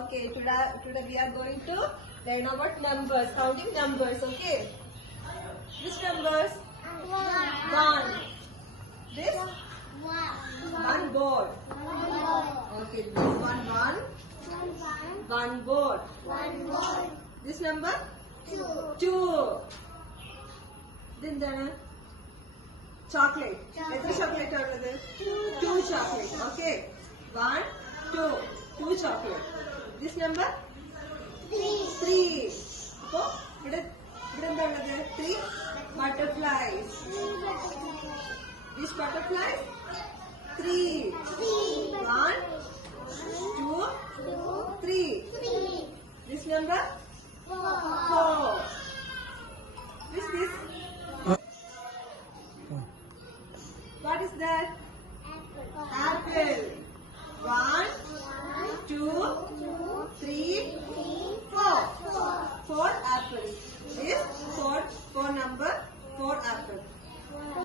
Okay, today we are going to learn about numbers, counting numbers. Okay. Which numbers? One. This one board. Okay, this one board. This number two. Then chocolate. How chocolate are there? Two chocolate. Okay. One, two chocolate. This number three. So, three butterflies. These butterflies? Three. One, two, three. This number four. This? What is that? Apple. One, two,